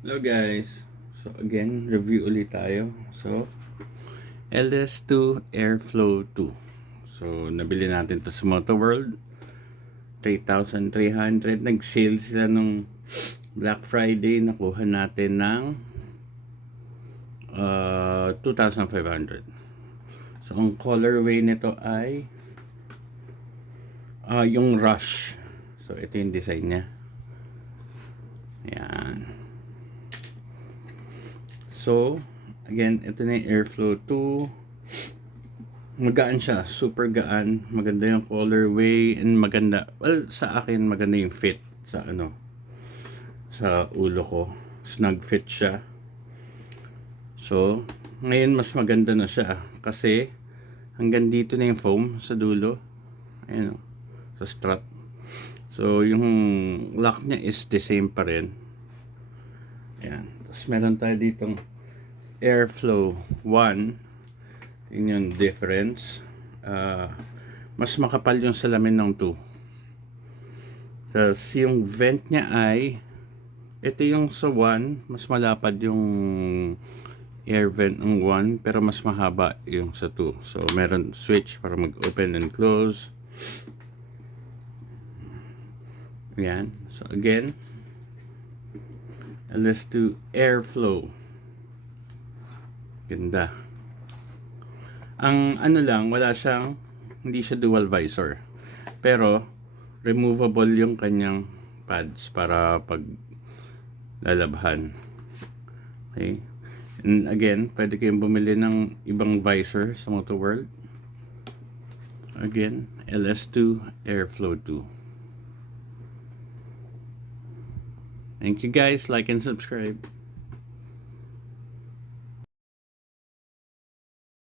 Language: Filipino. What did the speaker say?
Hello guys. So again, review ulit tayo. So LS2 Airflow 2. So nabili natin to sa Moto World. 3,300. Nag-sale sila nung Black Friday. Nakuha natin ng 2,500. So ang colorway nito ay yung Rush. So ito yung design niya. Ayan. So, again, ito na yung Airflow 2. Magaan siya, super gaan. Maganda yung colorway and maganda, well, sa akin maganda yung fit sa sa ulo ko. Snug fit siya. So, ngayon mas maganda na siya kasi hanggang dito na yung foam sa dulo. Ayan, sa strap. So, yung lock niya is the same pa rin. Ayan. Tapos meron tayo ditong Airflow 1. Yun yung difference. Mas makapal yung salamin ng 2. Tapos yung vent niya ay ito yung sa 1, mas malapad yung air vent ng 1 pero mas mahaba yung sa 2. So meron switch para mag open and close. Yan. So again, let's do Airflow. Ganda. Ang ano lang, hindi siya dual visor. Pero, removable yung kanyang pads para pag lalabhan. Okay. And again, pwede kayong bumili ng ibang visor sa Moto World. Again, LS2 Airflow 2. Thank you guys. Like and subscribe.